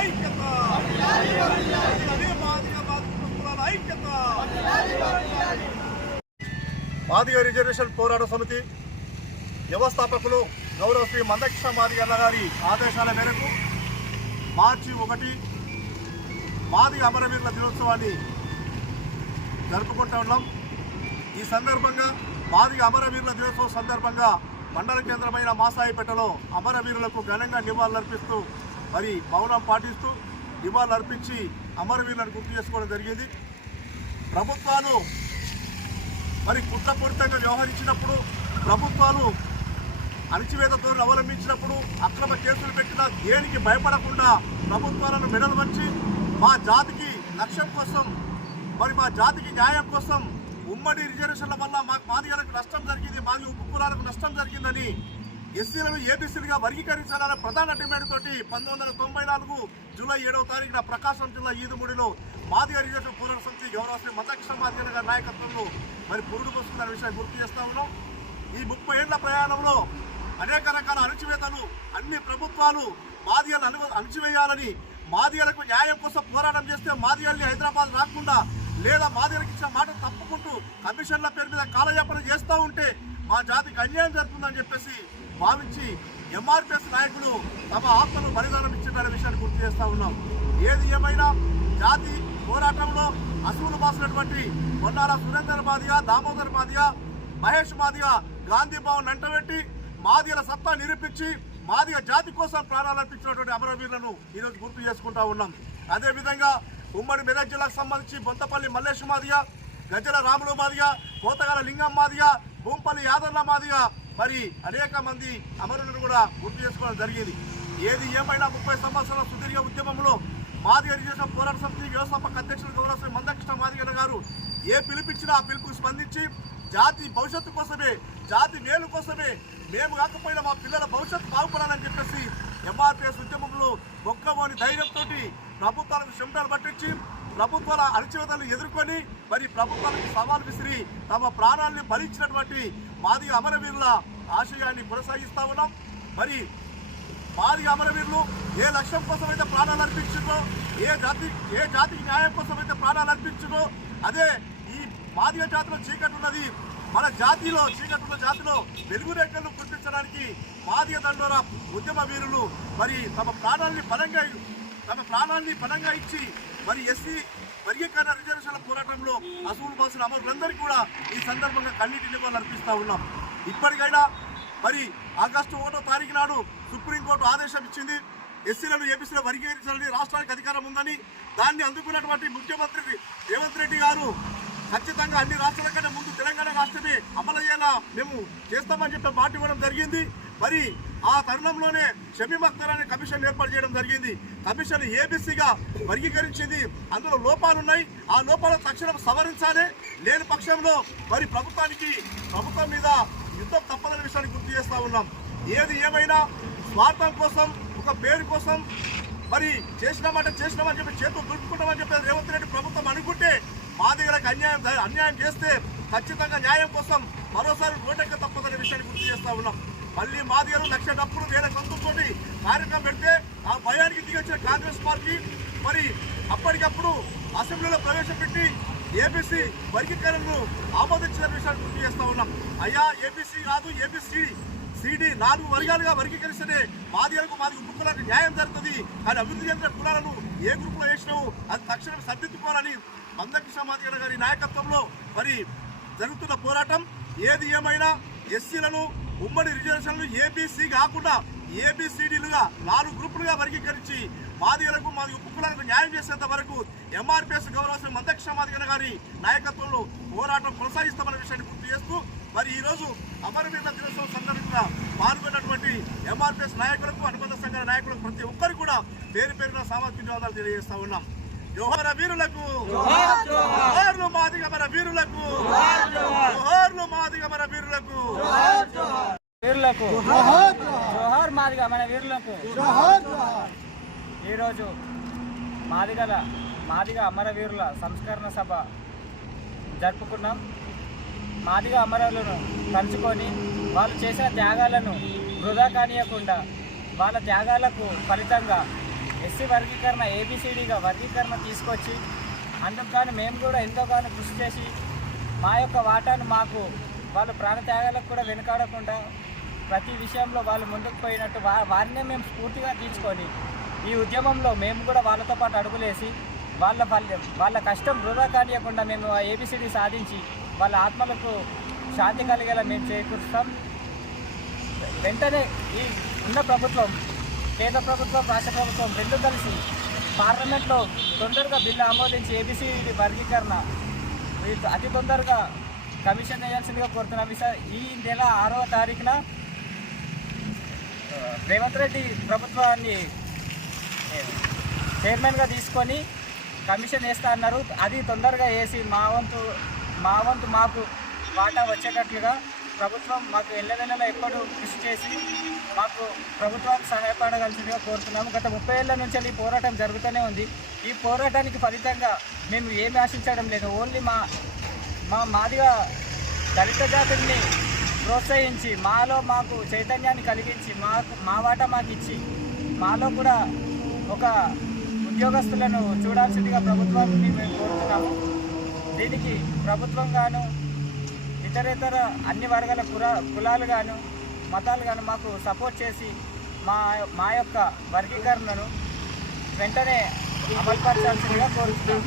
ఐక్యత, ఐక్యత. మాదిగ రిజర్వేషన్ పోరాట సమితి వ్యవస్థాపకులు గౌరవ శ్రీ మందకృష్ణ మాదిగ గారి ఆదేశాల మేరకు మార్చి 1 మాదిగ అమరవీరుల దినోత్సవాన్ని జరుపుకుంటూ ఉన్నాం. ఈ సందర్భంగా మాదిగ అమరవీరుల దినోత్సవం సందర్భంగా మండల కేంద్రమైన మాసాయిపేటలో అమరవీరులకు ఘనంగా నివాళులర్పిస్తూ మరి మౌనం పాటిస్తూ నివాళులర్పించి అమరవీరులను గుర్తు చేసుకోవడం జరిగింది. ప్రభుత్వాలు మరి కుట్రపూరితంగా వ్యవహరించినప్పుడు, ప్రభుత్వాలు అణచివేతతో అవలంబించినప్పుడు, అక్రమ కేసులు పెట్టినా దేనికి భయపడకుండా ప్రభుత్వాలను మెడలు వంచి మా జాతికి లక్ష్యం కోసం, మరి మా జాతికి న్యాయం కోసం ఉమ్మడి రిజర్వేషన్ల వల్ల మాదిగలకు నష్టం జరిగింది, మాది ఉప కులాలకు నష్టం జరిగిందని ఎస్సీలను ఏబీసీలుగా వర్గీకరించాలనే ప్రధాన డిమాండ్ తోటి 1994 జూలై 7వ తారీఖున ప్రకాశం జిల్లా ఈదుమూడిలో మాదిగ రిజర్వేషన్ పోరాట సమితి గౌరవ శ్రీ మందకృష్ణ మాదిగ గారి నాయకత్వంలో మరి పురుడు పోసుకున్న విషయాన్ని గుర్తు చేస్తా ఉన్నాం. ఈ 30 ఏళ్ల ప్రయాణంలో అనేక రకాల అణచివేతలు అన్ని ప్రభుత్వాలు మాదిగలను అణచివేయాలని, మాదిగలకు న్యాయం కోసం పోరాటం చేస్తే మాదిగల్ని హైదరాబాద్ రాకుండా లేదా మాదిగలకు ఇచ్చిన మాట తప్పుకుంటూ కమిషన్ల పేరు మీద కాలయాపన చేస్తూ ఉంటే మా జాతికి అన్యాయం జరుగుతుందని చెప్పేసి భావించి ఎంఆర్పిఎస్ నాయకులు తమ ఆత్మను బలిదానం ఇచ్చిన విషయాన్ని గుర్తు చేస్తూ ఉన్నాం. ఏది ఏమైనా జాతి పోరాటంలో అసూలు బాసినటువంటి మొన్నాల సురేందర్ మాదిగ, దామోదర్ మాదిగ, మహేష్ మాదిగ గాంధీ భవన్ వెంటబెట్టి మాదిగల సత్తా నిరూపించి మాదిగ జాతి కోసం ప్రాణాలు అర్పించినటువంటి అమరవీరులను ఈరోజు గుర్తు చేసుకుంటా ఉన్నాం. అదేవిధంగా ఉమ్మడి మెదక్ జిల్లాకు సంబంధించి బొంతపల్లి మల్లేష్ మాదిగ, గజ్జల రాములు మాదిగ, కోతగాల లింగం మాదిగ, భూంపల్లి యాదర్ల మాదిగ మరి అనేక మంది అమరులను కూడా గుర్తు చేసుకోవడం జరిగింది. ఏది ఏమైనా 30 సంవత్సరాల సుదీర్ఘ ఉద్యమంలో మాదిగ రిజర్వేషన్ పోరాట సమితి వ్యవస్థాపక అధ్యక్షులు గౌరవ శ్రీ మందకృష్ణ మాదిగ గారు ఏ పిలుపిచ్చినా ఆ పిలుపుకు స్పందించి జాతి భవిష్యత్తు కోసమే, జాతి మేలు కోసమే, మేము కాకపోయినా మా పిల్లల భవిష్యత్తు బాగుపడాలని చెప్పేసి ఎంఆర్పిఎస్ ఉద్యమంలో మొక్కమోని ధైర్యంతో ప్రభుత్వాలకు చెమటలు పట్టించి ప్రభుత్వాల అణచివేతలను ఎదుర్కొని మరి ప్రభుత్వాలకు సవాల్ విసిరి తమ ప్రాణాలను బలిచ్చినటువంటి మాదిగ అమరవీరుల ఆశయాన్ని కొనసాగిస్తా ఉన్నాం. మరి మాదిగ అమరవీరులు ఏ లక్ష్యం కోసం అయితే ప్రాణాలు అర్పించిందో, ఏ జాతికి న్యాయం కోసం అయితే ప్రాణాలు అర్పించిందో, అదే ఈ మాదిగ జాతిలో చీకటి ఉన్నది, మన జాతిలో చీకటున్న జాతిలో వెలుగు రేఖలను గుర్తించడానికి మాదిగ దండోరా ఉద్యమ వీరులు మరి తమ ప్రాణాన్ని బలంగా ఇచ్చి మరి ఎస్సీ వర్గీకరణ రిజర్వేషన్ల పోరాటంలో అసూలు బాసిన అమరులందరికీ కూడా ఈ సందర్భంగా కన్నీటి నివాళులు అర్పిస్తూ ఉన్నాం. ఇప్పటికైనా మరి ఆగస్టు 1వ తారీఖు నాడు సుప్రీంకోర్టు ఆదేశం ఇచ్చింది. ఎస్సీలను ఏబీసీలో వర్గీకరించాలని రాష్ట్రానికి అధికారం ఉందని, దాన్ని అందుకున్నటువంటి ముఖ్యమంత్రి రేవంత్ రెడ్డి గారు ఖచ్చితంగా అన్ని రాష్ట్రాల కంటే ముందు తెలంగాణ రాష్ట్రమే అమలయ్యేలా మేము చేస్తామని చెప్పి మాట ఇవ్వడం జరిగింది. మరి ఆ తరుణంలోనే షమీమ్ అఖ్తర్ అనే కమిషన్ ఏర్పాటు చేయడం జరిగింది. కమిషన్ ఏబీసీగా వర్గీకరించింది. అందులో లోపాలున్నాయి, ఆ లోపాలను తక్షణం సవరించాలి. లేని పక్షంలో మరి ప్రభుత్వం మీద యుద్ధం తప్పదనే విషయాన్ని గుర్తు చేస్తూ ఉన్నాం. ఏది ఏమైనా స్వార్థం కోసం, ఒక పేరు కోసం మరి చేసినామని చెప్పి చేతులు దులుపుకుంటామని చెప్పి రేవంత్ రెడ్డి ప్రభుత్వం అనుకుంటే మాదిగలకు అన్యాయం చేస్తే ఖచ్చితంగా న్యాయం కోసం మరోసారి రోడ్డెక్క తప్పదనే విషయాన్ని గుర్తు చేస్తూ ఉన్నాం. మళ్ళీ మాదిగలు లక్ష డబ్బులు వేరే సొంతంతో కార్యక్రమం పెడితే ఆ భయానికి దిగొచ్చిన కాంగ్రెస్ పార్టీ మరి అప్పటికప్పుడు అసెంబ్లీలో ప్రవేశపెట్టి ఏబీసీ వర్గీకరణను ఆమోదించిన విషయాన్ని గుర్తు చేస్తూ ఉన్నాం. అయ్యా ఏబీసీ కాదు, ఏబీసీడీ 4 వర్గాలుగా వర్గీకరిస్తేనే మాదిగలకు ఉప కులాలకు న్యాయం జరుగుతుంది. కానీ అభివృద్ధి చెందిన కులాలను ఏ గ్రూపులో వేసినావు అది తక్షణం సర్దిద్దుకోవాలని మందకృష్ణ మాదిగ గారి నాయకత్వంలో మరి జరుగుతున్న పోరాటం. ఏది ఏమైనా ఎస్సీలను ఉమ్మడి రిజర్వేషన్లు ఏబీసీ కాకుండా ఏబీసీడీలుగా 4 గ్రూపులుగా వర్గీకరించి మాదిగలకు ఉప కులాలకు న్యాయం చేసేంత వరకు ఎంఆర్పిఎస్ గౌరవ శ్రీ మందకృష్ణ మాదిగ గారి నాయకత్వంలో పోరాటం కొనసాగిస్తామన్న విషయాన్ని గుర్తు చేస్తూ మరి ఈరోజు అమరవీరుల దినోత్సవం సందర్భంగా పాల్గొన్నటువంటి ఎంఆర్పిఎస్ నాయకులకు, అనుబంధ సంఘాల నాయకులకు ప్రతి ఒక్కరు కూడా పేరున సామాజిక ధన్యవాదాలు తెలియజేస్తా ఉన్నాం. జోహార్ వీరులకు, జోహార్లు మాదిగ మన వీరులకు, జోహార్లు మాదిగ మన వీరులకు, జోహార్ మాదిగ మన వీరులకు. ఈరోజు మాదిగ అమరవీరుల సంస్కరణ సభ జరుపుకున్నాం. మాదిగ అమరవీరులను తలుచుకొని వాళ్ళు చేసిన త్యాగాలను వృధా కానియకుండా వాళ్ళ త్యాగాలకు ఫలితంగా ఎస్సీ వర్గీకరణ ఏబిసిడిగా వర్గీకరణ తీసుకొచ్చి అందుకు కానీ మేము కూడా ఎంతోగానో కృషి చేసి మా యొక్క వాటాను మాకు వాళ్ళు ప్రాణత్యాగాలకు కూడా వెనుకాడకుండా ప్రతి విషయంలో వాళ్ళు ముందుకు పోయినట్టు వారినే మేము స్ఫూర్తిగా తీసుకొని ఈ ఉద్యమంలో మేము కూడా వాళ్ళతో పాటు అడుగులేసి వాళ్ళ కష్టం వృధా కానియకుండా మేము ఆ ఏబిసిడి సాధించి వాళ్ళ ఆత్మలకు శాంతి కలిగేలా మేము చేకూరుస్తాం. వెంటనే ఈ ఉన్న ప్రభుత్వం, కేంద్ర ప్రభుత్వం, రాష్ట్ర ప్రభుత్వం రెండు కలిసి పార్లమెంట్లో తొందరగా బిల్లు ఆమోదించి ఏబిసిడి వర్గీకరణ అతి తొందరగా కమిషన్ వేయాల్సిందిగా కోరుతున్నాం. ఈ నెల 6వ తారీఖున రేవంత్ రెడ్డి ప్రభుత్వాన్ని చైర్మన్గా తీసుకొని కమిషన్ వేస్తా అన్నారు. అది తొందరగా వేసి మా వంతు మాకు వాటా వచ్చేటట్లుగా ప్రభుత్వం మాకు ఎల్లవెల్లలా ఎప్పుడు కృషి చేసి మాకు ప్రభుత్వానికి సహాయపడగలిసిందిగా కోరుతున్నాము. గత 30 ఏళ్ల నుంచి ఈ పోరాటం జరుగుతూనే ఉంది. ఈ పోరాటానికి ఫలితంగా మేము ఏమి ఆశించడం లేదు. ఓన్లీ మాదిగా దళిత జాతుల్ని ప్రోత్సహించి మాకు చైతన్యాన్ని కలిగించి మా వాటా మాకు ఇచ్చి మాలో కూడా ఒక ఉద్యోగస్తులను చూడాల్సిందిగా ప్రభుత్వాన్ని మేము కోరుతున్నాము. దీనికి ప్రభుత్వం గాను ఇతర అన్ని వర్గాల కులాలు గాను మతాలు గాను మాకు సపోర్ట్ చేసి మా యొక్క వర్గీకరణను వెంటనే అమలుపరచాల్సిందిగా కోరుతున్నాము.